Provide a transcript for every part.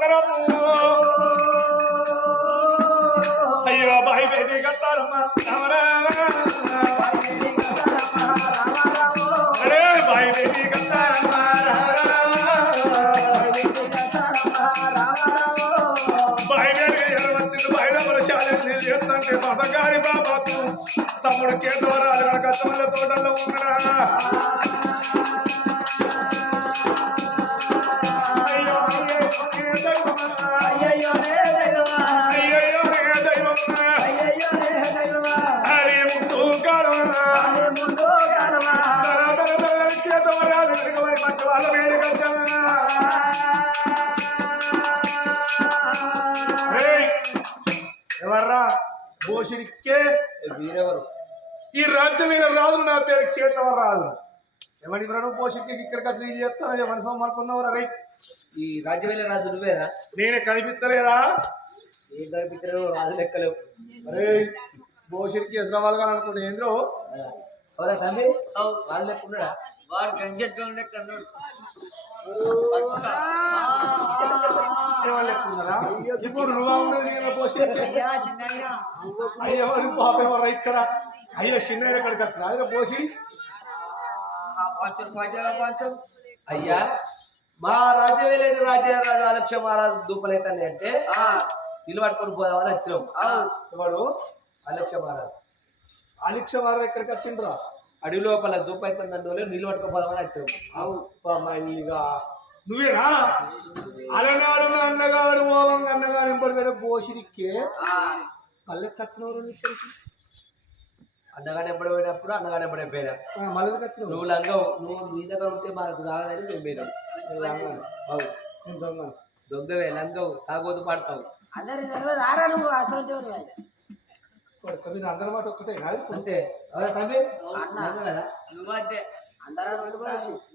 ఉన్నారము అయ్యో బాయి బేబీ కట్టారమ్మా అరే బాయి బేబీ కట్టారమ్మా బాయి బేబీ వచ్చింది బయట మన శాలని చేస్తుంటే బాబగారి బాబాకు తమ్ముడు కేంద్రవరాలు కష్టమల్ల తోటల్లో ఉన్నారా ఎవర్రా భోషిరికే వీరెవరు ఈ రాజ్యం మీద రాదు నా పేరు కేతవరాదు ఎవరి బ్రను పోషికి ఇక్కడికి వచ్చి చేస్తాను మనసు అనుకున్నావురా రైట్ ఈ రాజ్యమైన రాజు నువ్వేరా నేనే కనిపిస్తలేరా ఏం కనిపించలేవు రాజు లెక్కలేవు అరే భోషిరికి ఎదురు వాళ్ళగా అనుకుంటే ఏంద్రో అవునా తండ్రి రాజు లెక్క ఉన్నాడా వాడు గంజెట్ లెక్క అన్నాడు ఇప్పుడు నువ్వు అయ్యో పాప ఎవరు ఇక్కడ అయ్యో చిన్న ఎక్కడికి వచ్చిన అదే పోసి అయ్యా మా రాజ్యవేలేని రాజు అలక్ష మహారాజు దూపలైతాన్ని అంటే ఇల్లు పట్టుకొని పోదామని వచ్చినాం వాడు అలక్ష మహారాజు ఎక్కడికి వచ్చిండ్రా అడవి లోపల దూపైతుంది అందులో నీళ్ళు పట్టుకోపోదామని వచ్చినాం ఇక నువ్వేనా అలగాడు అన్నగాడు ఓవంగా అన్నగాడు ఇంపడి పోషిరికే మళ్ళీ వచ్చినవారు అన్నగాడు ఎప్పుడు పోయినప్పుడు అన్నగాడు ఎప్పుడే పోయినా మళ్ళీ వచ్చిన నువ్వు లంగవు నువ్వు నీ దగ్గర ఉంటే మాకు కావాలని మేము పోయినాం దొంగవే లంగవు తాగోదు పడతావు అందరి మాట ఒక్కటే అంతే తండ్రి నువ్వంతే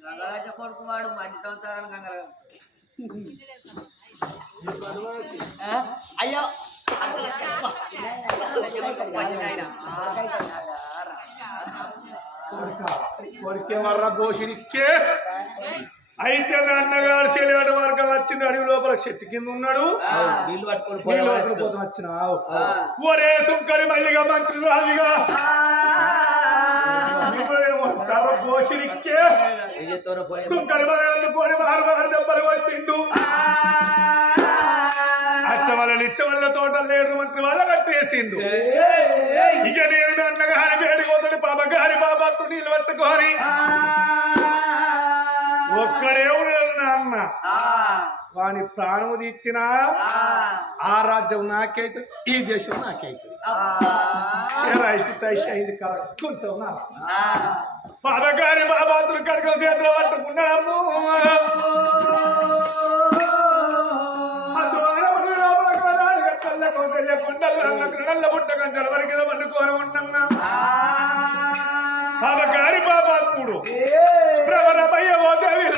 గంగరాజ కొడుకు వాడు 10 సంవత్సరాలు గంగరాజు అయ్యో కొరికే మర్ర పోషిరికే అయితే నా అన్నగారు చెలివాడి మార్గం వచ్చిండు అడవి లోపల చెట్టు కింద ఉన్నాడు నీళ్ళు పట్టుకొని పోతా వచ్చిన ఒరే సుంకరి మల్లిగా మంత్రి రాజుగా పోషిరికే సుంకరి మల్లి మారు దెబ్బలు పట్టిండు ఇచ్చవల్ల తోట లేదు మంత్రి వాళ్ళ కట్టేసిండు ఇక నేను అన్నగారి వేడిపోతుడు బాబగారి బాబాతో నీళ్ళు పట్టుకోరి ఒక్కడే ఉన్నాడు నా అన్న వాని ప్రాణం తీసిన ఆ రాజ్యం నాకైతే ఈ దేశం నాకైతే అయింది కరెక్ట్ బాబగారి బాబాతులు కడకం చేతులు పట్టుకున్నాము కొండల పుట్ట కంచెల వరకు పండుకొని ఉండన్నా బాబగారి బాబాత్ముడు ప్రవరమయ్య ఓదేవి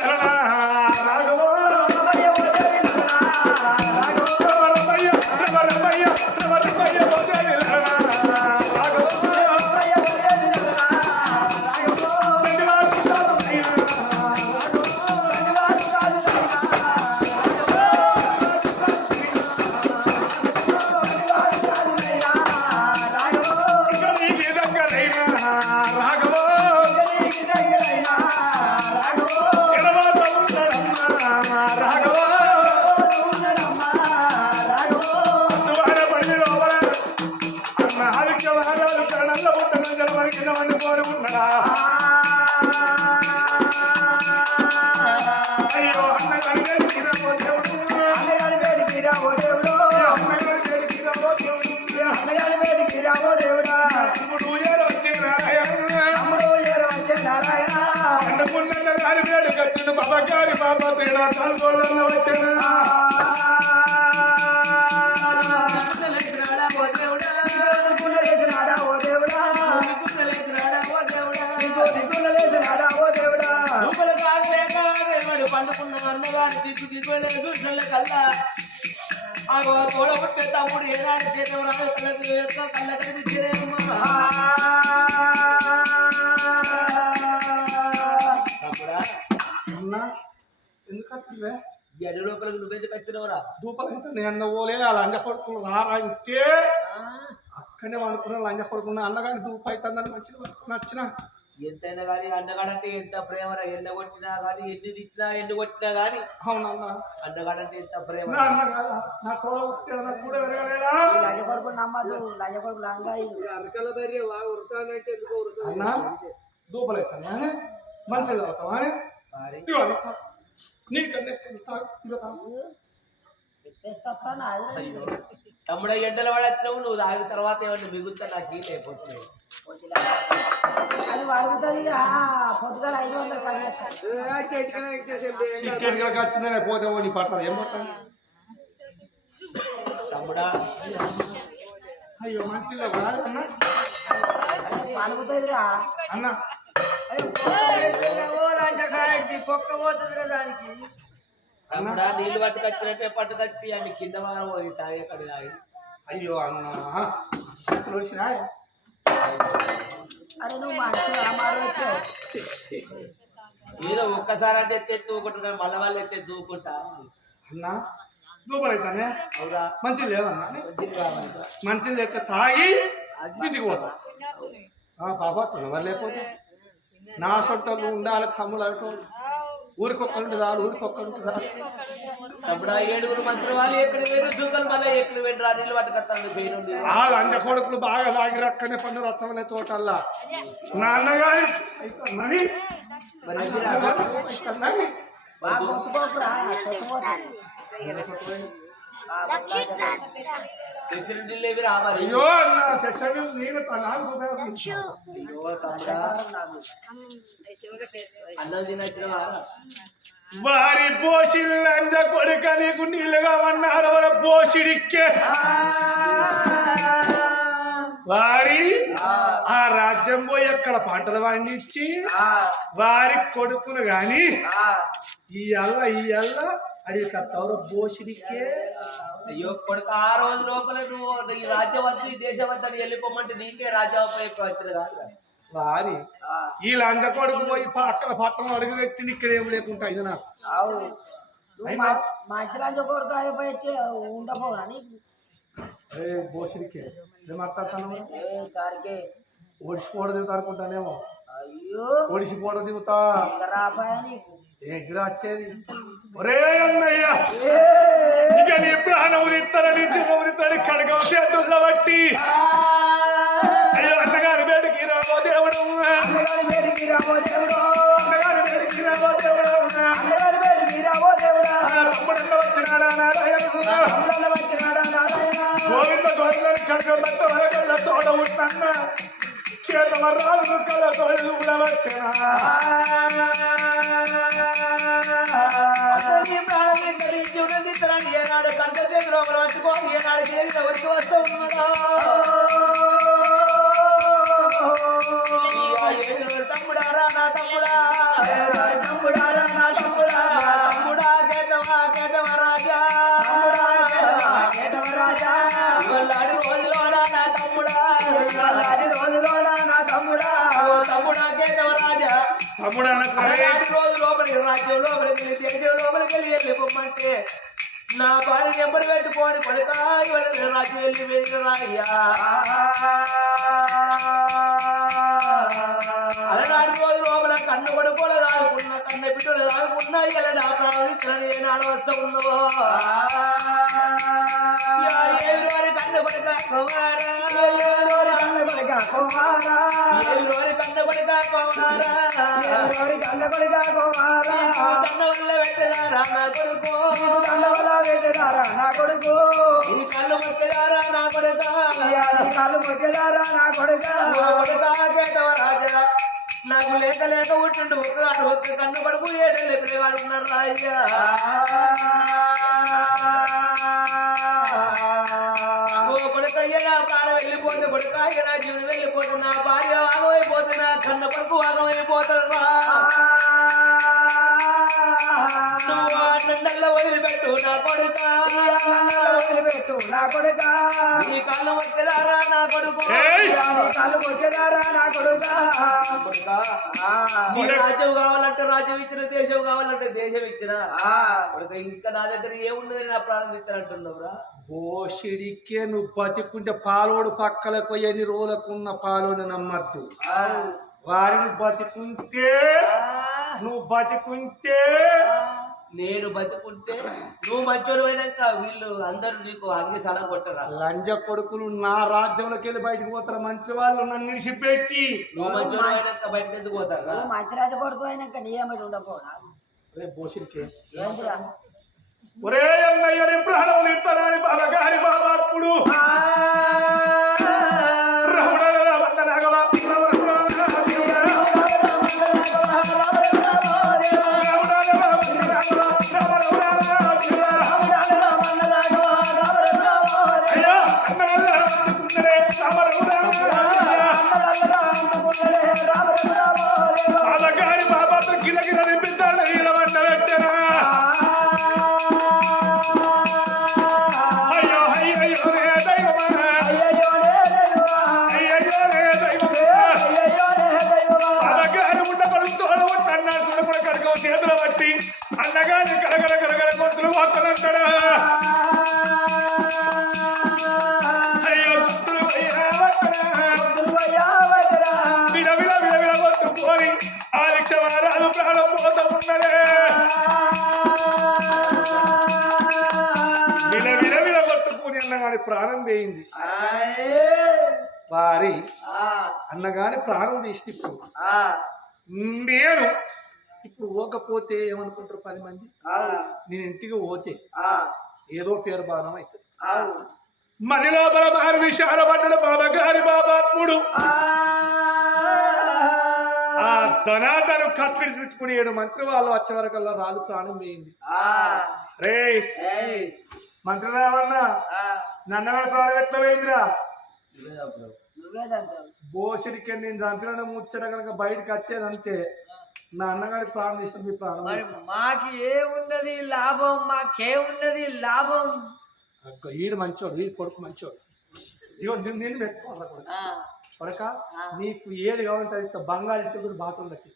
బాబగారి బాబా తేడా వచ్చిన పండుకున్న మర్మగాని దిగ్గులేదు కల్లా ఆ తోడ పుట్టే తమ్ముడు ఏనాడు చేతవరాలు కళ్ళ కనిపించేదేమమ్మా ఎందుకు వచ్చిందే ఈ అన్ని లోపలికి నువ్వెందుకు వచ్చినవరా దూపలైతే నేను పోలే ఆ లంజ కొడుకులు రారంటే అక్కడే అనుకున్న లంజ కొడుకున్న అన్నగాని దూపు అవుతుందని మంచిగా పట్టుకుని వచ్చిన ఎంతైనా కానీ అన్నగాడంటే ఎంత ప్రేమరా ఎన్న కొట్టినా కానీ ఎన్ని తిట్టినా ఎన్ని కొట్టినా కానీ అవునన్నా అన్నగాడంటే ఎంత ప్రేమ నా అన్న కాదా నా తోడ పుట్టాడు నా కూడా వెరగలేదా లజ కొడుకు నమ్మదు లజ కొడుకు లంగాయి అరకల బర్రె ఉరకాలంటే ఎందుకో అన్నా దూపలైతానే మంచిగా అవుతావా తమ్ముడ ఎండల పడచ్చినావు నువ్వు తాగిన తర్వాత ఏమన్నా మిగులుతా నాకు ఈ లేకపోతున్నాయి అది వరుగుతుంది పొద్దుగా 500 వచ్చిందనే పోతే నీ పట్టదు ఏం పట్టాలి తమ్ముడా అయ్యో మంచిగా అన్న వరుగుతుందిరా అన్న పొక్క పోతుంది కదా దానికి తమ్ముడా నీళ్ళు పట్టుకొచ్చినట్టే పట్టుకొచ్చి అన్ని కింద వారం పోయి తాగి అక్కడ తాగి అయ్యో అన్న వచ్చినా అరే నువ్వు మంచిగా ఏదో ఒక్కసారి అంటే ఎత్తే దూకుంటా మళ్ళీ వాళ్ళు ఎత్తే దూకుంటా అన్నా దూపలైతానే అవురా మంచిగా లేదన్నా మంచిది కావాలి మంచిగా ఎక్క తాగి ఇంటికి పోతా బాబా తొలవరు లేకపోతే నా సొట్టలు ఉండాలి తమ్ముడు అటు ఊరికొక్కరుంటే చాలు ఊరికొక్కరుంటే చాలు తమ్ముడా 7 మంత్రి వాళ్ళు ఎక్కడ వేరు దూకలు మళ్ళీ ఎక్కడ వేరు నీళ్ళు పట్టుకొస్తాను పేరు ఆ లంజ కొడుకులు బాగా లాగి రక్కనే పన్ను రచ్చమనే తోటల్లా నా అన్నగారి మరి అయ్యో అన్నం తినచ్చిన వారి పోషిల్ లంజ కొడుక నీకు నీళ్ళుగా అన్నారు వాళ్ళ పోషిడిక్కే వారి ఆ రాజ్యం పోయి ఎక్కడ పంటలు పండించి వారి కొడుకును గాని ఈ అది కత్తవర పోషిడిక్కే అయ్యో కొడుకు ఆ రోజు లోపల నువ్వు ఈ రాజ్యం వద్దు ఈ దేశం వద్దు అని వెళ్ళిపోమంటే నీకే రాజ్యం వచ్చిన కాదు వారి ఈ లంజ కొడుకు పోయి అక్కడ పట్టణం అడుగు పెట్టి ఇక్కడ ఏం లేకుండా ఇది నాకు మంచి లంజ కొడుకు అయిపోయి ఉండపోనా నీకు పోషిడికే ఏం మాట్లాడతాను చారికే ఒడిసిపోవడం దిగుతా అనుకుంటానేమో అయ్యో ఒడిసిపోవడం దిగుతా రాపాయా నీకు ఎక్కడ వచ్చేది ఒరే అన్నయ్య ఇక నీ ప్రాణం ఉరిస్తారని ఉరితాడు కడగం చేతుల్లో బట్టి అయ్యో అన్నగారి వేడికి రాబో దేవుడు అన్నగారి వేడికి రాబో దేవుడు వచ్చినాడా గోవింద గోవిందని కడగం బట్ట వరకల్లా తోడ ఉట్టన్న చేతవరాలు కల తోడు వచ్చినా ఏనాడు కంట చేతిలో పట్టుకోని ఏనాడు చేతిలో వచ్చి వస్తూ ఉన్నాడా తమ్ముడారా నా తమ్ముడా తమ్ముడారా నా తమ్ముడా తమ్ముడా కేతవ రాజా ఇవాళ రోజులోనా నా తమ్ముడా తమ్ముడా కేతవ రాజా తమ్ముడు రోజు లోపలికి రాజ్యం లోపలికి వెళ్ళి దేశం లోపలికి వెళ్ళి వెళ్ళిపోమంటే నా భార్య ఎంబడి పెట్టుకోని పడతా రాజ్యం వెళ్ళి వెళ్ళిరాయ్యా అలనాటి రోజు లోపల కన్ను పడుకోలు రాకున్నా కన్న బిడ్డలు రాకున్నా ఇలా నా ప్రాణం ఏనాడు వస్తూ ఉందో ఏవి వారి కన్ను పడక కుమారా కన్ను పడక కుమారా కన్న వల్ల పెట్టదారా నా కొడుకు ఈ కళ్ళు మొక్కేదారా నా కొడుకా రాజా నాకు లేక ఉంటుండు ఒక్క కన్ను పడుకు ఏడు పిల్లవాడు ఉన్నారు రాయ్యా కొడుకయ్య నా ప్రాణం వెళ్ళిపోతే కొడుకాయ నా జీవుడు వెళ్ళిపోతే నా భార్య ఆగమైపోతే నా కన్న కొడుకు ఆగమైపోతాడు నువ్వు నన్నల్ల వదిలిపెట్టు నా కొడుక వదిలిపెట్టు నా కొడుకా నీ కళ్ళు వచ్చేదారా నా కొడుకు ఏయ్! నీ కాళ్ళు కొట్టేదారా నా కొడుకా కొడుకా, నీ రాజ్యం కావాలంటే రాజ్యం ఇచ్చిన, దేశం కావాలంటే దేశం ఇచ్చిన కొడుక ఇంకా నా దగ్గర ఏమున్నదని నా ప్రాణం ఇస్తానంటున్నావురా. బోషిడికే నువ్వు బతికుంటే పాలోడు పక్కలకు ఎన్ని రోజులకున్న పాలోని నమ్మద్దు. వారిని బతికుంటే నువ్వు బతికుంటే నేను బతుకుంటే నువ్వు మంచోడు అయినాక వీళ్ళు అందరూ నీకు అంగి సలం కొట్టరా. లంజ కొడుకులు నా రాజ్యంలోకి వెళ్ళి బయటకు పోతారు. మంచి వాళ్ళు నన్ను నిలిచిపెట్టి నువ్వు మంచోడు అయినాక బయటకు ఎందుకు పోతారా. నువ్వు మంచిరాజ కొడుకు అయినాక నీ ఏమిటి ఉండపోనా బోషిడికే ఏంటిరా ఒరే అన్నయ్యని ప్రాణం ఇస్తానని బాబగారి బాబాప్పుడు బాబగారి బాబాతో గిరగిర నింపిస్తాడు నీలవన్న పెట్టరా. అయ్యో అయ్యో అయ్యో రే దైవమా, అయ్యయ్యో రే దైవమా. బాబగారు ఉండకూడదు తోడు అన్నాడు. చూడకుండా కడకం చేతులు పట్టి అన్నగారి కడగర కడగర గొంతులు పోతానంటాడా. అయ్యో గుర్తులు విడ విడ విడ విడ కొట్టుకొని ఆ లక్ష వారాలు ప్రాణం పోతా ఉన్నదే. విల విల విల కొట్టుకుని అన్నగాని ప్రాణం వేయింది. వారి అన్నగాని ప్రాణం తీసి నేను ఇప్పుడు పోకపోతే ఏమనుకుంటారు 10 మంది. నేను ఇంటికి పోతే ఏదో పేరు బాణం అవుతుంది. మరి లోపల వారి విషయాల పడ్డడు బాబాగారి బాబాత్ముడు. ఆ ధనాతను కప్పిడిచుకుని 7 మంత్రి వాళ్ళు వచ్చే వరకల్లా రాదు ప్రాణం వేయింది. రే మంత్రి రావన్నా నన్నగారి ప్రాణం ఎట్లా వేయిందిరా. నువ్వేదంటావు బోసిడికి నేను చంపిన ముచ్చట కనుక బయటకు వచ్చేదంతే నా అన్నగారి ప్రాణం ఇష్టం. మీ ప్రాణం మరి మాకు ఏమున్నది లాభం, మాకేమున్నది లాభం. ఈడు మంచోడు, ఈ కొడుకు మంచోడు. ఇగో నేను పెట్టుకోవాలి కొడక. నీకు ఏది కావాలంటే అది బంగారు ఇటు బాత్రూంలకి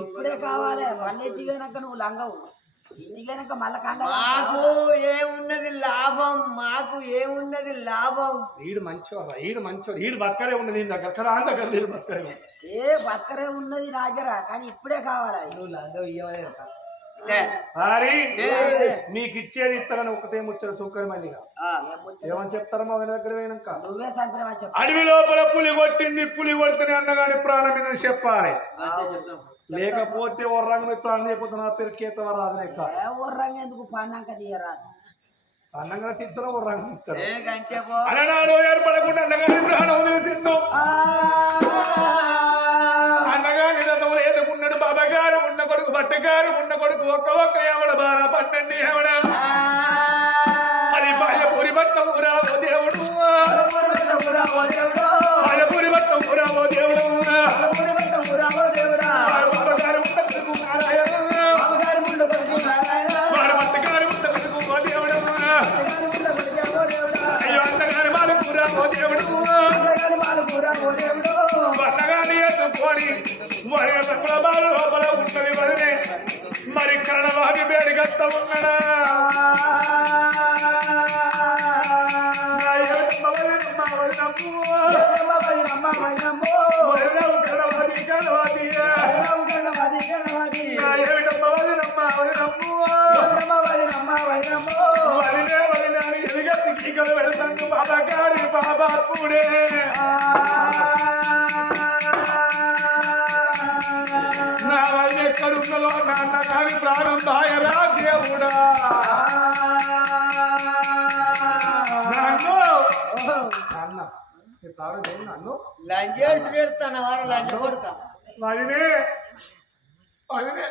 ఇప్పుడే కావాలి. మళ్ళీ ఇంటికైనాక నువ్వు లంగవు. ఇంటికైనాక మళ్ళీ మాకు ఏమున్నది లాభం, మాకు ఏమున్నది లాభం. ఈడు మంచోడు, ఈడు మంచోడు. ఈడు బక్కరే ఉన్నది దగ్గర దగ్గర నీళ్ళు బక్కరే బక్కరే ఉన్నది రాజరా, కానీ ఇప్పుడే కావాలి. నువ్వు లంగా ఇయ్యవలే మరి మీకు ఇచ్చేది ఇస్తారని ఒకటే ముచ్చారు సౌకర్యమైనదిగా. ఏమని చెప్తారో మా దగ్గర పోయినాక నువ్వే చంపినవని చెప్పు. అడవి లోపల పులి కొట్టింది, పులి కొడుతుంది అన్నగాని ప్రాణం మీద చెప్పాలి. లేకపోతే ఓ రంగు ప్రాణం అయిపోతే నా పేరు కేతవరాదు. ఊర్రంగా ఎందుకు పన్నాక తీయరా. అన్నంగా తిస్తారో ఓ రంగు ఇస్తారు. అలనాడు ఏర్పడకుండా అన్నగాని ప్రాణం తెలిసిందో. అన్నగాని రథములు ఎదుకున్నాడు బాబాగారు ఉన్న కొడుకు, బట్టగారు ఉన్న కొడుకు. ఒక్క ఎవడ బార 12 ఎవడ అది పాయపూరి భక్తం రావో దేవుడు, పాయపూరి భక్తం రావో దేవుడు. బాబాగారు ఉన్న కొడుకు నారాయణ, వాడు బట్టగారు ఉన్న కొడుకు ఓ దేవుడు. అయ్యో అన్నగారి బాలకు రావో దేవుడు. అన్నగాని ఎత్తుకొని మరి బాల లోపల ఉన్నది వదిలే మరి కరణవాది వేడిగత్త ఉన్నాడా. బాబాగారి బాబాపుడే నా వాళ్ళు ఎక్కడున్నలో నాన్న గారి ప్రాణం దాయరా దేవుడా. నాన్న నీ ప్రాణం దేని నన్ను లంజేడ్చి పెడతాను వారు లంజ కొడుక. వదినే వదినే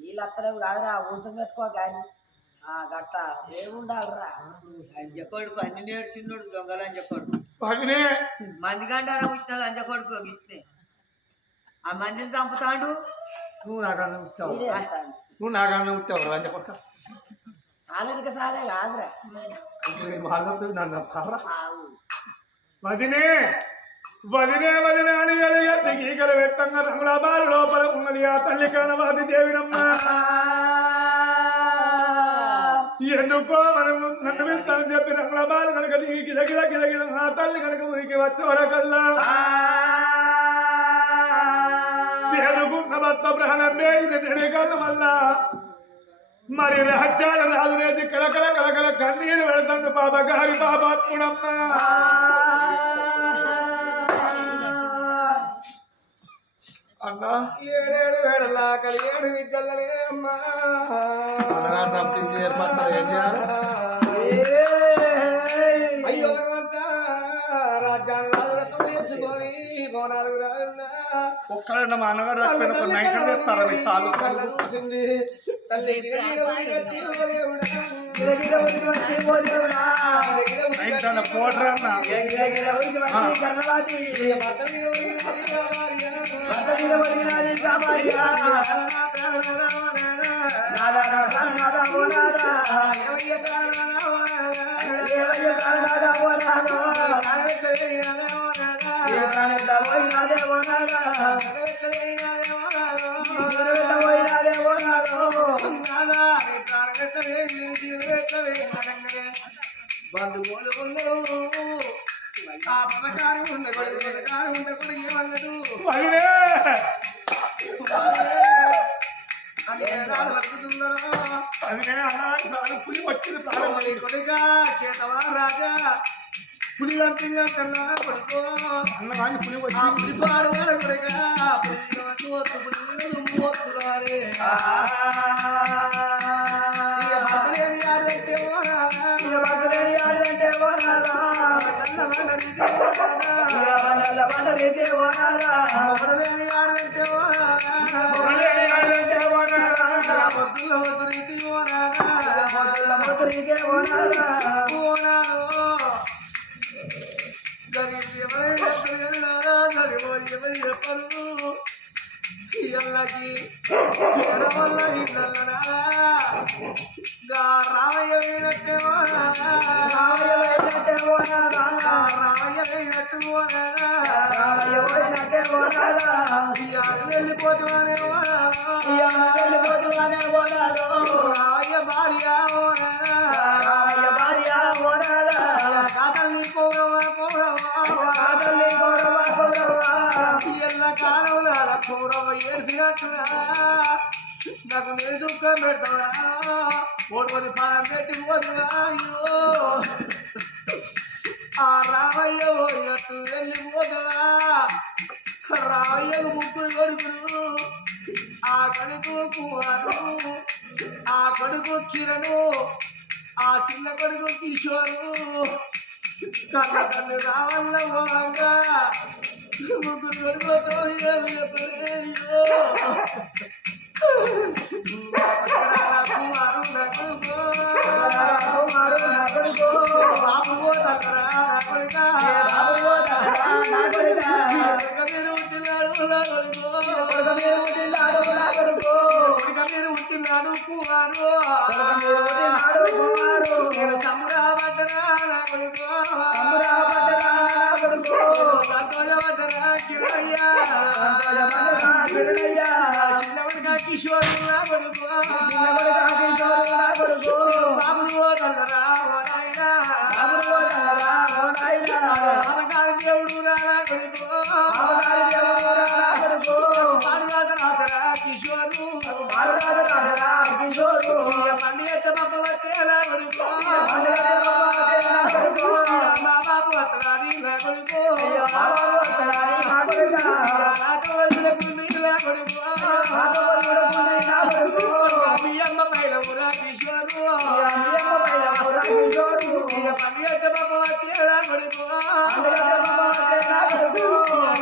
నీళ్ళు అత్తలేవు కాదురా. ఊతం పెట్టుకో కానీ గట్ట ఏముండాలిరా. లంజ కొడుకు అన్ని నేర్చున్నాడు. దొంగ లంజ కొడుకు వదినే మంది గంటారా పుట్టిన లంజ కొడుకు ఇట్నే ఆ మందిని చంపుతాడు. నువ్వు నాకన్నా వచ్చావు, వీడే వస్తాడు. నువ్వు నాకన్నా వచ్చావు లంచ కొడుక. ఆలనిక సాలే కాదురా వాళ్ళతో నన్ను అంటారా ఆగు. వదినే వదినే వదినే అని అడిగి ఈగలు పెట్టంగా రంగులాబాలు లోపల ఉన్నది ఆ తల్లి కనవాది దేవినమ్మ ఎందుకో మనం నన్ను వెళ్తానని చెప్పి రంగులాబాలు కనుక దిగి గిలగిల గిలగిల ఆ తల్లి కనుక ఉనికి వచ్చే వరకల్లా చేరుకున్న భర్త ప్రాణం వేయడం వల్ల మరి రహస్యాల రాజునేది కలకల కలకల కన్నీరు పెడతాడు పాప గారి పాపాత్ముడమ్మ అన్నా ఏడేడు వేడలా కలిగేడు విద్యలనే అమ్మా అయ్యో భగవంత రాజ్యాన్ని రాజులతో వేసుకొని కోనాలు రాజున్నా ఒక్కడన్నా మా అన్నగారు రాకపోయినా కొన్ని నైట్లు తెస్తారా మీ సాలు కళ్ళ చూసింది తల్లి నైట్ అన్న పోడ్రా అన్న బంధువులు ఉండరు ఆ పథకాలు ఉండకూడదు పథకాలు ఉండకూడదు ఏమన్నదు అది ఏనాడు బతుకుతున్నారో పులి వచ్చింది ప్రారంభం కొడుగా కేతవా రాజా పులి లంకంగా కన్నా కొడుకో అన్న కానీ పులి ఆ వచ్చి పులి పాడు వాడ కొడుగా పులి మోస్తున్నారే వెళ్ళిపోతున్నానే కాతల్ని కాలంలో కౌరవ ఏడ్చినట్టుగా నాకు నేను దుఃఖం పెడతా ఓడిపోయి పాలన పెట్టి పోతున్నా అయ్యో ఆ రామయ్య పోయినట్టు వెళ్ళిపోతున్నా రామయ్యకు ముగ్గురు కొడుకులు ఆ కొడుకు కుమారు ఆ కొడుకు కిరణు ఆ చిన్న కొడుకు కిషోరు కన్న తల్లి రావల్ల పోగా ముగ్గురు కొడుకులతో ఏమి చెప్పలేదు కుమారు నా కొడుకు బాబు పోతారా నా కొడుకా మీరు ఉంటున్నాడు నా కొడుకు మీరు ఉంటున్నాడు కుమారు నేను సంబరాపడ్డరా నా కొడుకు సంతోషపడ్డరా కిరయ్యా చిన్నవాడిగా కిషోరు నా కొడుకు బాబు పోతారా అవగారి దేవుడు నా కొడుకు పాడుగాద రాసరా కిషోరు పండి ఎత్త పప్ప వచ్చే నా కొడుకు మా బాబు వస్తున్నాడు నా కొడుకు నా కొడుకు మీ అమ్మ పైన కూడా కిషోరు పండి ఎత్త పప్ప వచ్చే నా కొడుకు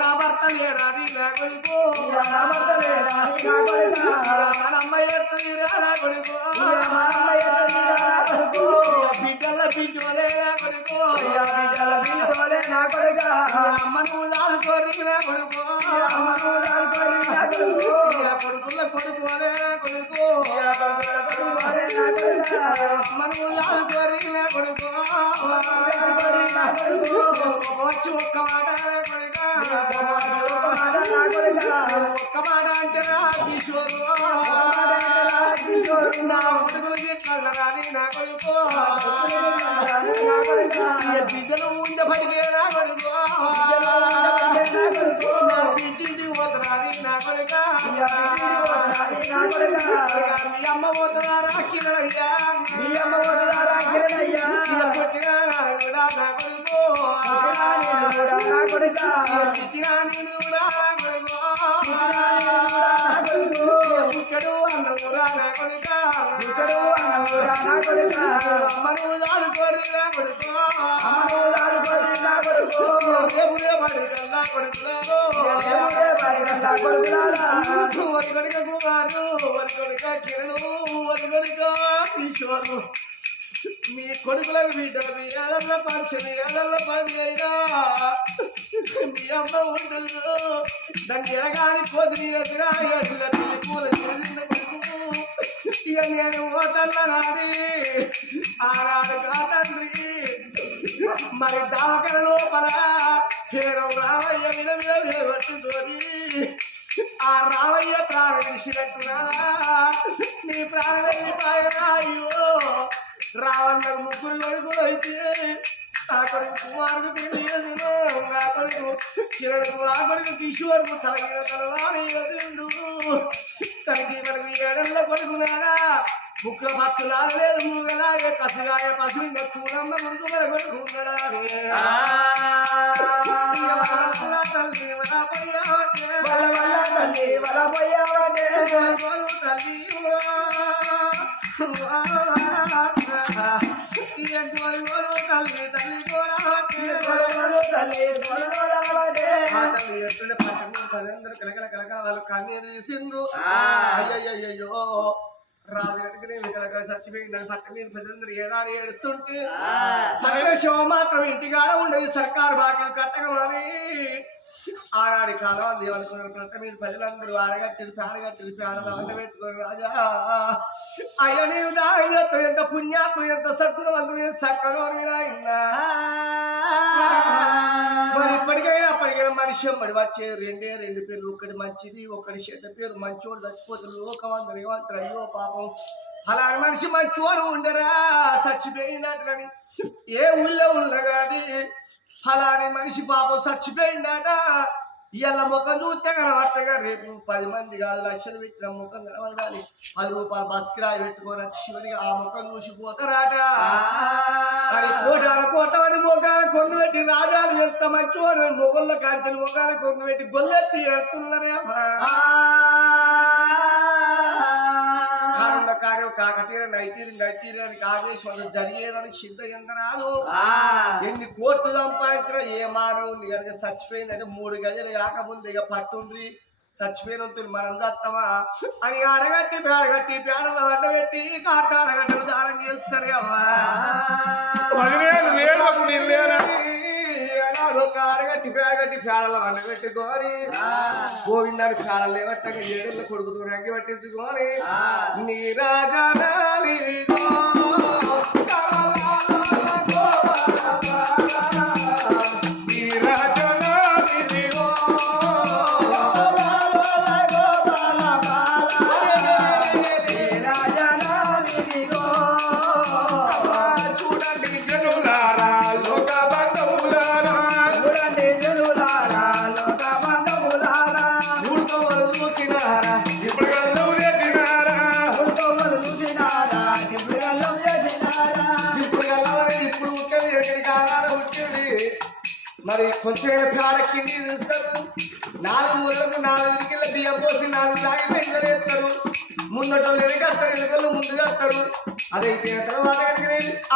నా భర్త లేడాది నా కొడుకు మనమ్మ ఎత్తుంది నా కొడుకు బిడ్డల బిడ్డలే నా కొడుకు అమ్మను దాడుకోరి నా కొడుకు కొడుకుల కొడుకు నా కొడుకు అమ్మను లాగోరి నా కొడుకు వచ్చి ఒక్క మాట ఒక్క మాట అంటే రా కిషోరు నా కొడుకులు గిట్ల రాని నా కొడుకు బిడ్డలు ఉండబడిగే నా కొడుకు బిడ్డింటి పోతున్నాని నా కొడుక మీ అమ్మ పోతున్నారా కిరణయ్యా మీ అమ్మ పోతున్నారా కిరణయ్యా కొట్టినా నా కొడుకు నా కొడుక తిట్టినా నేను కూడా కొడుకు అన్నమురా నా కొడుక నా కొడుక అమ్మను దాడుకోరి నా కొడుకు అమ్మను దాడుకోరి నా కొడుకు దేవుడే పడిగల్లా కొడుకులారో దేవుడే పడిగల్లా కొడుకులారా వరి కొడుక కుమారు వరి కొడుక కిరణు వరి కొడుక ఈశ్వరు మీ కొడుకులకు బిడ్డలు మీ అదల్ల ఫంక్షన్ మీ అదల్ల పని అయినా మీ అమ్మ ఉండదు దాన్ని ఎడగాని కోతి ఎదురా ఎడ్ల పిల్లి పూల ఇక నేను ఓతల్ల నాది ఆనాడు కాదండ్రి మరి దావకల లోపల కేరం రామయ్య విలవిలట్టుతోని ఆ రామయ్య ప్రాణం విసినట్టున్నా నీ ప్రాణం వెళ్ళిపోయా అయ్యో రావణకు ముగ్గురు కొడుకులు అయితే ఆ కొడుకు కుమారుడు పెళ్లి నా కొడుకు కిరణకు ఆ కొడుకు కిషోర్కు తలగిన తలవాణి ఎదుండు తనకి మనకి ఏడల్ల కొడుకున్నారా ముక్కుల పచ్చులాగలేదు మూగలాగే కసిగాయ పసులు కూరమ్మ ముందు మన కొడుకున్నాడా తల్లి వలపోయావే తల్లి వాళ్ళు కన్నీరు తీసిండు అయ్యయ్యో రాజు చచ్చిపోయింది పట్ట మీద ప్రజలందరూ ఏడాది ఏడుస్తుంటే సరైన శివ మాత్రం ఇంటికాడ ఉండేది సర్కారు బాకీలు కట్టగమని ఆనాడి కాలం దేవనుకున్న పట్ట మీద ప్రజలందరూ ఆడగట్టిది పేడలు వంట పెట్టుకుని రాజా అయ్యా నేను దాని ఎంత పుణ్యాత్మ ఎంత సత్తులు సక్కనోరు మరి ఇప్పటికైనా మనిషి మరి వచ్చేది రెండు పేర్లు ఒకటి మంచిది ఒకటి చెడ్డ పేరు మంచోడు చచ్చిపోతుంది లోకమందరూ ఏమంటారు అయ్యో పాపం అలాంటి మనిషి మంచోడు ఉండరా చచ్చిపోయిందట ఏ ఊళ్ళో ఉండరు కానీ అలాంటి మనిషి పాపం చచ్చిపోయిందట ఇవాళ ముఖం చూస్తే కనబడతాగా రేపు 10 మంది కాదు లక్షలు పెట్టిన ముఖం కనబడాలి 10 రూపాయలు బస్కి రాయి పెట్టుకొని శివునికి ఆ ముఖం చూసిపోతారాట అని కోట మంది ముఖాల కొంగు పెట్టి రాజాలు ఎంత మంచివారు మొగళ్ళ కాంచెలు ముఖాల కొంగు పెట్టి గొల్లెత్తి ఎడుతున్నారే కార్యం కాకతీర నైతీరు అని కాజేసి వాళ్ళు జరిగేదని సిద్ధ ఎంతరాలు ఎన్ని కోట్లు సంపాదించినా ఏ మానవుని కనుక చచ్చిపోయిందంటే 3 గజలు కాకముందు ఇక పట్టుంది చచ్చిపోయినంత మనం దత్తమా అని అడగట్టి పేడలో వండబెట్టి కాటాలగడ్డలు దానం చేస్తారు అమ్మా అడగట్టి పేడలో వండబెట్టుకోని గోవిందాన్ని పేడలు లేవట్టగా 7 కొడుకుతూ రంగి పట్టించుకొని నీ రాజా మరి కొంచెం పేడక్కింది చూస్తారు 4 మూలలకు 4 ఇరికిళ్ళ బియ్యం పోసి 4 తాగి వేస్తారు ముందటోళ్ళు ఎనకేస్తారు ఎనకళ్ళు ముందుగా వస్తారు అదైతే తర్వాత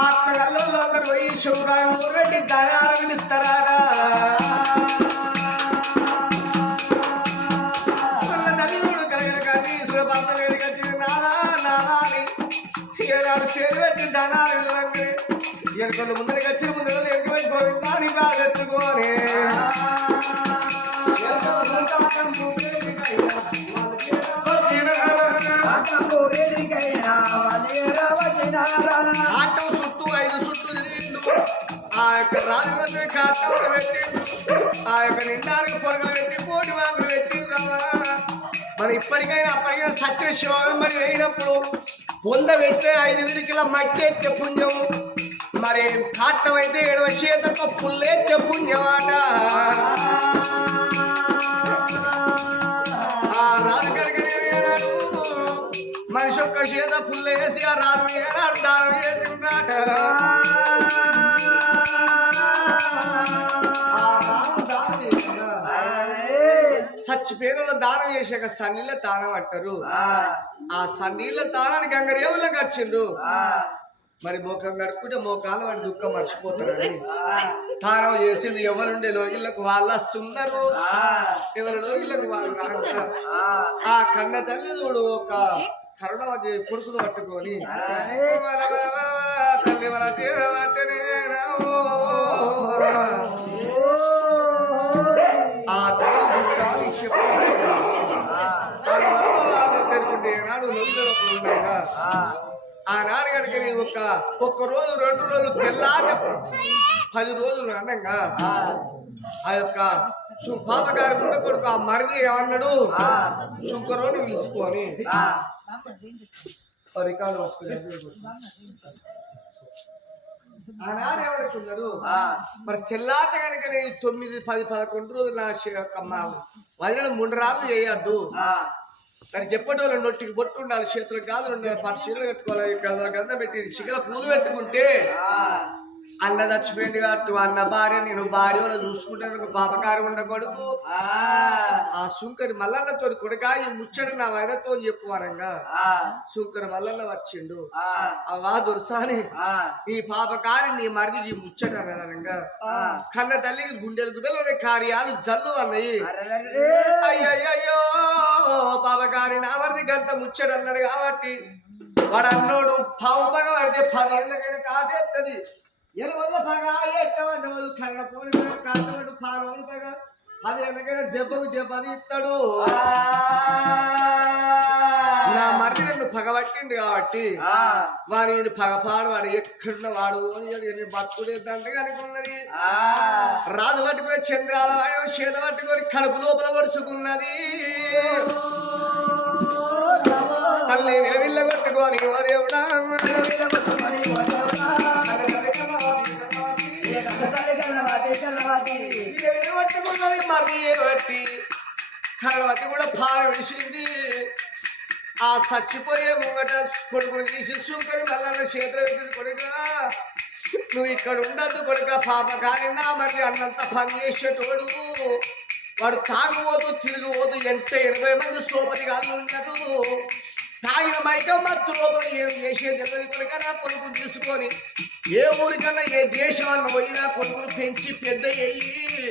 ఆత్మగల్లో అందరు పోయి శివరాయం రెడ్డి దయారం ఇస్తారాట నలుగురు కలిగిన కానీ భర్త వేడికి వచ్చి నాదా అని పేరు పెట్టి ధనాలు ఎనకళ్ళు ముందరికి వచ్చిన ముందు ఎనకపోయి గోవిందాన్ని బాగెత్తుకోని వచ్చిన యొక్క రాజుగారిని కాటంలో పెట్టి ఆ యొక్క నిండారికి పొరగలు పెట్టి పోటీ వాకులు పెట్టి మరి ఇప్పటికైనా అప్పటికైనా సత్య శివం మరి వేయినప్పుడు పొంద పెడితే 5 కిలో మట్టి ఎత్తే పుణ్యం మరి కాటం అయితే 7వ చేతకు పుల్లెత్తే పుణ్యమాట ఆ రాజుగారికి మనిషి ఒక్క చేత పుల్ల వేసి ఆ రాజు ఏనాడు దానం చేసి ఉన్నాట చచ్చిపోయిన దానం చేశాక సన్నీళ్ళ దానం అంటారు ఆ సన్నీళ్ళ దానానికి అంగరేవులకు వచ్చిండ్రు మరి మోకం కడుక్కుంటే మోకాలు వాడి దుఃఖం మర్చిపోతారని దానం చేసింది ఎవరుండే లోగిళ్ళకు వాళ్ళు వస్తున్నారు ఎవరి లోగిళ్ళకు వాళ్ళు రాస్తారు ఆ కన్న తల్లి చూడు ఒక కరుణ కొడుకును పట్టుకొని తల్లి మన తీర పట్టనే ఆ తెరుచుంటే ఏనాడు ఉన్నాయిగా ఆనాడు కనుక ఒక్క రోజు 2 రోజులు తెల్లాట 10 రోజులు అన్నంగా ఆ యొక్క పాపగారి ముండ కొడుకు ఆ మరిది ఏమన్నాడు శుక్రోని పిలుచుకొని రికార్డు వస్తుంది ఆనాడు ఎవరికి ఉన్నారు మరి తెల్లాట కనుక 9, 10, 11 రోజులు నా వదిలిన 3 రాళ్ళు చేయొద్దు దానికి ఎప్పటిలో నొట్టికి బొట్టు ఉండాలి చేతులకు గాజులు ఉండాలి పట్టు చీరలు కట్టుకోవాలి గంధ పెట్టి చిగల పూలు పెట్టుకుంటే అన్న చచ్చిపోయింది కాబట్టి అన్న భార్య నేను భార్యలో చూసుకుంటాను పాపకారం ఉండకూడదు ఆ సుంకరి మల్లన్నతో కొడుక ఈ ముచ్చట నా వైరతో చెప్పువారంగా సుంకరి మల్లన్న వచ్చిండు అవా దొరసాని ఈ పాపకారి నీ మరిది ఈ ముచ్చట అనగా కన్న తల్లికి గుండెలు గుడ్డలు కార్యాలు జల్లు అన్నాయి అయ్యయ్యో పాపకారి నా మరిది గంట ముచ్చట అన్నాడు కాబట్టి వాడు అన్నోడు పావు పగ పడితే 10 ఏళ్ళకైనా కాటేస్తుంది ఎలవల్ల పగ ఎక్కవంటే వాళ్ళు కన్న పోని కాటవాడు పారోని పగ 10 ఏళ్ళకైనా దెబ్బకు దెబ్బది ఇస్తాడు నా మరిది నన్ను పగబట్టింది కాబట్టి వాడు పగపాడు వాడు ఎక్కడున్న వాడు బతుకునేదంటే అనుకున్నది రాజు పట్టుకుని చంద్రాల వాడు చేత పట్టుకొని కడుపు లోపల పడుచుకున్నది తల్లి విల్ల కొట్టుకొని ఓ దేవుడా పట్టుకున్నది మర్రి బట్టి కరవతి కూడా పాల విడిచింది ఆ చచ్చిపోయే ముంగట కొడుకుని తీసి సుంకరి మల్లన్న చేతులు పెట్టింది కొడుక నువ్వు ఇక్కడ ఉండద్దు కొడుక పాప కానీ నా మరి అన్నంత పని చేసేటోడు వాడు తాగుపోతూ తిరిగిపోతూ 80 మంది సోపతి కాదు ఉండదు తాగిన మైకం మత్తు లోపల ఏం చేసేది కొడుక నా కొడుకుని తీసుకొని ఏ ఊరికల్లా ఏ దేశం అన్న పోయినా కొడుకును పెంచి పెద్ద అయ్యి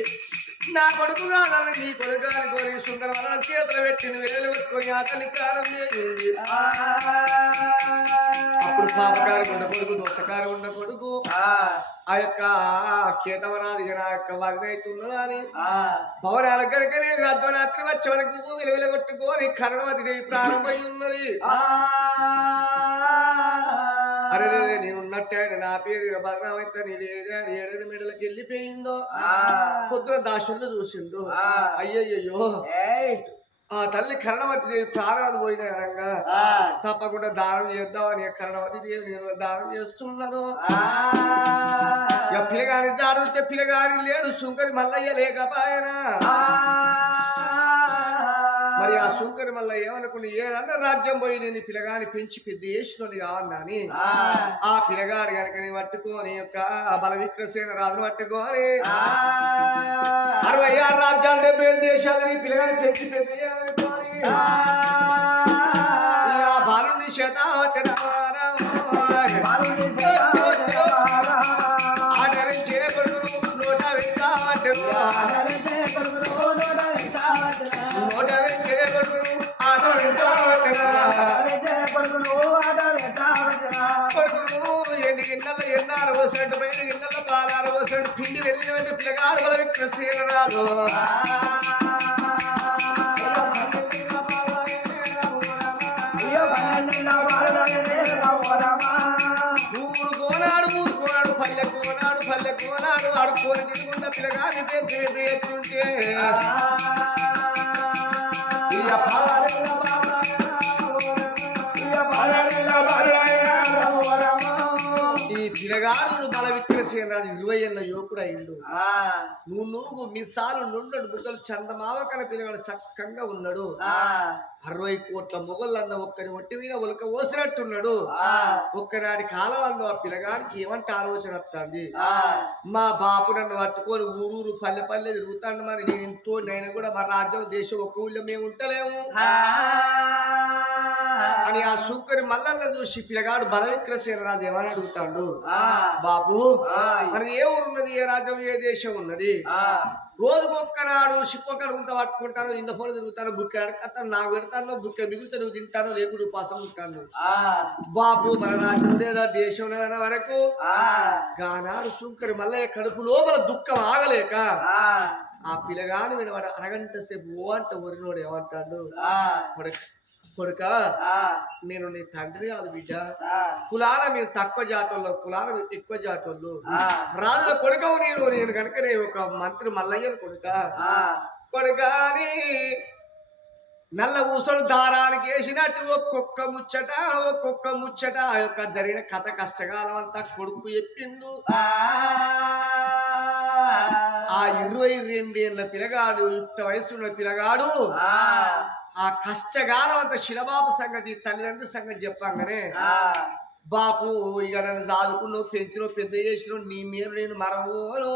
నా కొడుకు కాదని నీ కొడుకు అనుకోని సుందర వల్ల చేతులు పెట్టిన వేలు పెట్టుకొని ఆ తల్లి ప్రాణం చేసింది అప్పుడు పాపకారి ఉన్న కొడుకు దోషకారి ఉన్న కొడుకు ఆ యొక్క కేతవనాది నా యొక్క వగ్నైతున్నదా అని భవనాల కనుకనే అర్ధరాత్రి వచ్చే వరకు వెలువెలగొట్టుకొని కరుణవతి దేవి ప్రారంభమై ఉన్నది అరే నేను ఉన్నట్టే నా పేరు బలరామైతే నేను 7 మెడలకి వెళ్ళిపోయిందో పొద్దున దాసులు చూసిండు అయ్యయ్యో ఆ తల్లి కరుణవతి దేవి ప్రాణాలు పోయిన కనుక తప్పకుండా దానం చేద్దామని కరుణవతి దేవి నేను దానం చేస్తున్నాను పిల్లగాని దాడితే పిల్లగాని లేడు సుంకరి మల్లయ్య లేకపోయినా మరి ఆ సుంకరి మల్ల ఏమనుకుని ఏదన్నా రాజ్యం పోయి నేను పిల్లగాని పెంచి పెద్ద చేసినోని కావన్నా అని ఆ పిల్లగాడు కనుక పట్టుకొని యొక్క బల విక్రసేన రాజును పట్టుకొని 66 రాజ్యాలు 77 దేశాలు నీ పిల్లగాని పెంచి పెద్ద ఆ బాలుని చేత పిండి వెళ్ళిన పిల్లగాడు రాదు ఊరు కోనాడు పల్లె కోనాడు ఎత్తుంటే ఇక పాలన ఈ పిల్లగాడు బల విక్రసేనాడు 20 ఏళ్ళ యువకుడు అయిండు. నువ్వు మిసాలు నుండడు బుగ్గలు చందమావ కన పిల్లగాడు సక్కంగా ఉన్నాడు. 60 కోట్ల మొగళ్ళన్న ఒక్కడి ఒట్టి మీద ఉలక పోసినట్టున్నాడు. ఒక్కనాడి కాలం అన్న ఆ పిల్లగాడికి ఏమంటే ఆలోచన వస్తుంది, మా బాపు నన్ను పట్టుకొని ఊరూరు పల్లె పల్లె తిరుగుతాడు, మరి నేను ఎంతో నేను కూడా మా రాజ్యం దేశం ఒక్క ఊళ్ళో మేము ఉంటలేము అని ఆ శుక్కరి మల్లన్న చూసి పిల్లగాడు బల విక్రసేన రాజు ఏమని అడుగుతాడు, బాబు మరి ఏ ఊరు ఉన్నది, ఏ రాజ్యం ఏ దేశం ఉన్నది, రోజుకు ఒక్కనాడు సిప్పకడుగుంత పట్టుకుంటాను, ఇంత ఫోన్ తిరుగుతాను, బుక్క అడగతాను, నాకు పెడతాను, బుక్క మిగులుతా నువ్వు తింటాను, లేకుడు ఉపాసం ఉంటాను. బాబు మన రాజ్యం లేదా దేశం లేదా వరకు గానాడు శుక్కరి మల్లయ్య కడుపు లోపల దుఃఖం ఆగలేక ఆ పిల్లగాని వినవాడు అరగంట సేపు ఓ అంట ఒరినోడు ఏమంటాడు, కొడుక నేను నీ తండ్రి కాదు బిడ్డ, కులాల మీరు తక్కువ జాతుల్లో, కులాల మీరు ఎక్కువ జాతుల్లో, రాజుల కొడుకవు నేను కనుక నేను ఒక మంత్రి మల్లయ్యను కొడుక అని నల్ల ఊసలు దారానికి వేసినట్టు ఒక్కొక్క ముచ్చట ఆ యొక్క జరిగిన కథ కష్టకాలం అంతా కొడుకు చెప్పిండు. ఆ 22 ఏళ్ళ పిల్లగాడు, యుక్త వయసున్న పిల్లగాడు ఆ కష్టకాలం అంతా శిలబాబు సంగతి తల్లిదండ్రుల సంగతి చెప్పంగానే, బాపు ఇక నన్ను చదువుకున్నావు, పెంచినవు, పెద్ద చేసినావు, నీ మీరు నేను మరవను,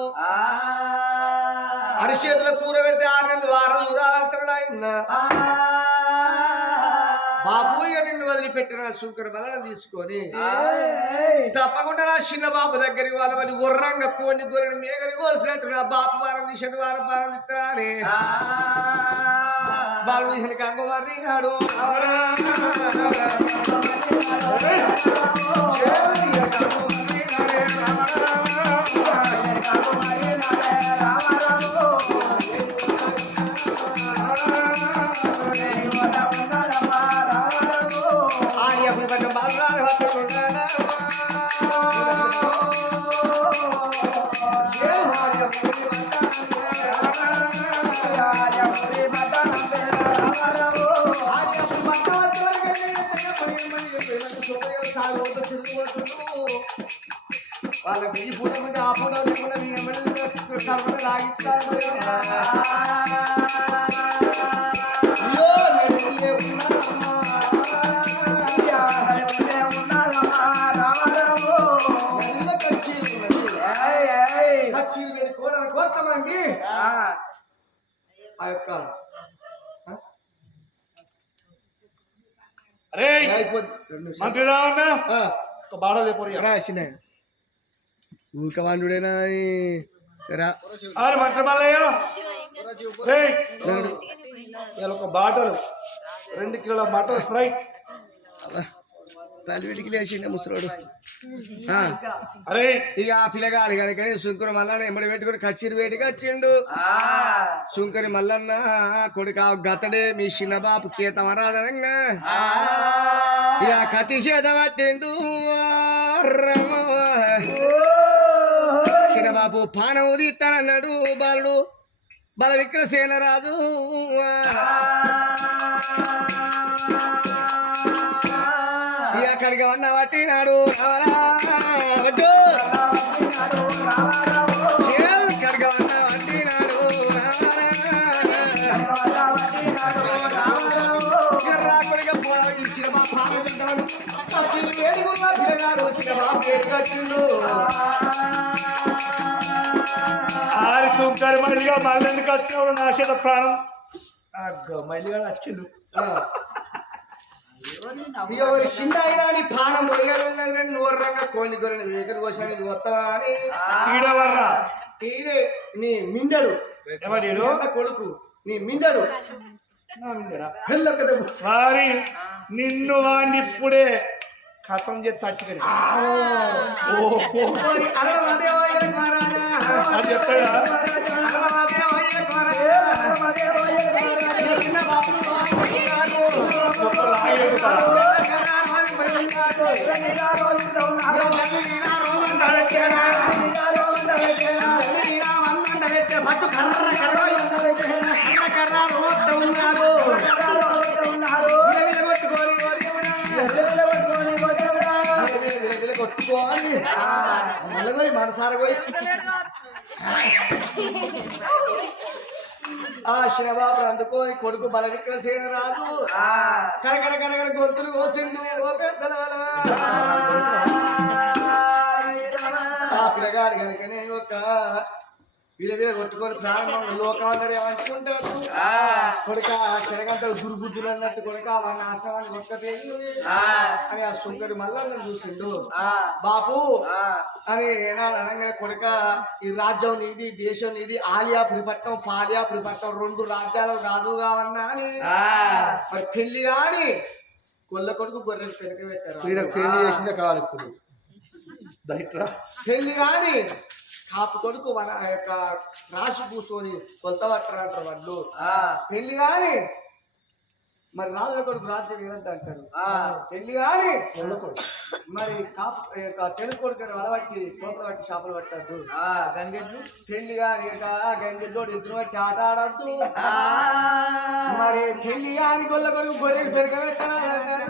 అరిచేతుల కూర పెడితే 6 నెలలు వారం చూడాలంటాడు ఆయన. బాపు ఇక నిన్ను వదిలిపెట్టిన శుంకర బలను తీసుకొని తప్పకుండా నా చిన్న బాబు దగ్గరికి వాళ్ళని ఉర్రంగా కోడిని గొర్రెని మేగని కోసినట్టు నా బాపు వారం తీసాడు, వారం ఇస్తారా అని బాలు కంగమర్రినాడు. వాళ్ళకి ఈ పూట మీద ఆ పూట లాగిస్తారు. కోట్ల మంది ఆ యొక్క మంత్రి రావన్నా బాడ రాసిన ఊకవాండుడేనా మంత్రి మల్లయ్య ఒక బాటలు 2 కిలోల మటన్ ఫ్రై తల్లివిడికి లేచిండే ముసలోడు. అరే ఇక ఆ పిల్లగాడు కనుక శుంకరి మల్లన్న ఎమ్మడి పెట్టుకుని కచ్చిరి వేటికి వచ్చిండు. శుంకరి మల్లన్న కొడుకు గతడే మీ చిన్న బాపు కీతమరాధనంగా ఇక కత్తి చేత పట్టిండు. చిన్న బాపు పానం ఉదిస్తానన్నాడు బాలుడు బల విక్రసేన రాజు. ఎక్కడికి వన్న పట్టినాడు కడిగ వన్న పట్టినాడు రాకుడిగా సినిమా పాల్గొంటాడు. ఆరి సుంకరి మళ్ళీగా మళ్ళెందుకు వచ్చినాడు నా చేత ప్రాణం మళ్ళీగా వచ్చిండు. చిన్న అయినా నీ ప్రాణం ఒడిగలని నూర్రంగా కోని గొర్రెని వేకరి కోసాని నువ్వు వస్తావా అని ఈడే నీ మిండడు కొడుకు నీ మిండడు సారీ నిన్ను వాడిని ఇప్పుడే ఖతం చేసి తట్టుకొని చెప్తాడా పట్టు కర్ర కర్ర రోడ్డు ఉన్నారు కొట్టుకోవాలి మళ్ళీ పోయి మనసార పోయి ఆ శివబాబు అందుకోని కొడుకు బలవిక్ర సేన రాదు కనకన కనకన గొంతులు కోసిండు ఓ పెద్దలారా ఆ పిల్లగాడు కనుకనే ఒక విలవే కొట్టుకొని ప్రారంభంలో లోకాలందరూ ఏమనుకుంటారు కొడుక శనగంటలు గురుగుద్దులు అన్నట్టు కొడుక వాడిని ఆశ్రమాన్ని కొట్టలేదు అని ఆ సుంకరి మళ్ళా చూసిండు బాపు అని ఏనాడు అనగానే కొడుక ఈ రాజ్యం నీది దేశం నీది ఆలియాపురిపట్నం పాలియాపురిపట్నం 2 రాజ్యాలు రాదు కావన్నా అని మరి పెళ్లి కాని కొల్ల కొడుకు గొర్రెలు పెరగ పెట్టారు పెళ్లి చేసిందే కావాలి ఇప్పుడు పెళ్లి కాని కాపు కొడుకు మన యొక్క రాశి కూర్చొని కొలత పట్టరంటారు వాళ్ళు పెళ్లి కాని మరి రాజుల కొడుకు రాజ్యం ఏదంటే అంటారు పెళ్లి కాని మరి కాపు తెలుగు కొడుకు అలవాటి కోపలు పట్టి చేపలు పట్టద్దు పెళ్లి కాని గంగెద్దోడు ఎదురు పట్టి ఆట ఆడద్దు మరి పెళ్లి కాని గొల్ల కొడుకు గొర్రెలు పెరగబెట్టాలంటారు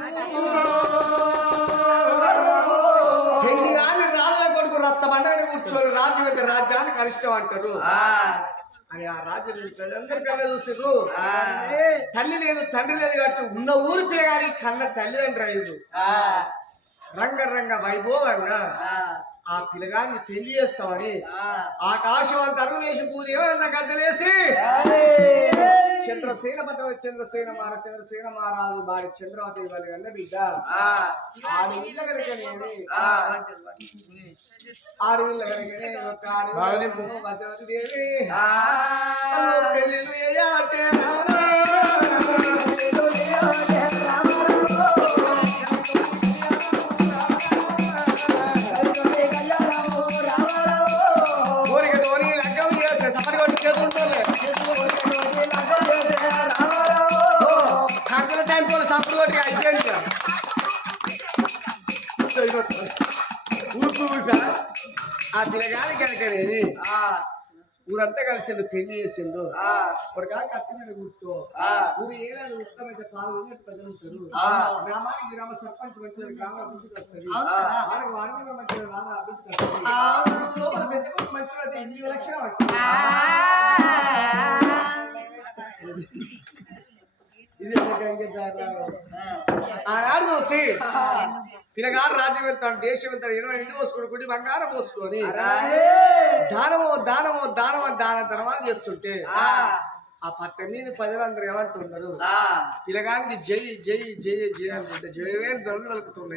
పెళ్లి కాని రాళ్ళ కొడుకు రచ్చబండని కూర్చోని రాజ్యం యొక్క రాజ్యానికి అరిష్టం అంటారు అని ఆ రాజ్యం అందరు కళ్ళ చూసారు తల్లి లేదు తండ్రి లేదు కాబట్టి ఉన్న ఊరు పిల్లగాని కన్న తల్లిదండ్రి లేదు రంగరంగ వైభోగంగా ఆ పిల్లగాన్ని పెళ్లి చేస్తామని ఆకాశం అంత అరుణేసి పూరి గద్దలేసి చంద్రసేన పట్ల చంద్రసేన మహారాజు భార్య చంద్రవతి వాళ్ళ కన్నా బిడ్డ ఆడవిల్ల కనుకనేది ఆడవిల్ల కనుకనే ఒక ఆడవిల్ల భద్రవతి దేవి పెళ్లిళ్ళు చేయాలంటే ఆ పిల్లగాని కనుకనేది ఊరంతా కలిసిండు పెళ్లి చేసిండు ఒకటిగా కత్తి మీద కూర్చో ఊరు ఏడాది ఉత్తమైతే పాలు ప్రజలు గ్రామానికి గ్రామ సర్పంచ్ మంచి గ్రామ అభివృద్ధికి వస్తుంది వారికి వారికి మంచి గ్రామ అభివృద్ధికి వస్తుంది మంచి 8 లక్షలు ఆనాడు చూసి పిల్లగారు రాజ్యం వెళ్తాడు దేశం వెళ్తాడు 20 ఇంటి పోసుకొని గుడి బంగారం పోసుకొని దానమో దానమో దానం దాన ధర్మాలు చేస్తుంటే ఆ పట్టణీని ప్రజలందరూ ఏమంటున్నారు పిల్లగానికి జై జై జై జై అనుకుంటే జయవేరు దొరుకుతున్నాయి.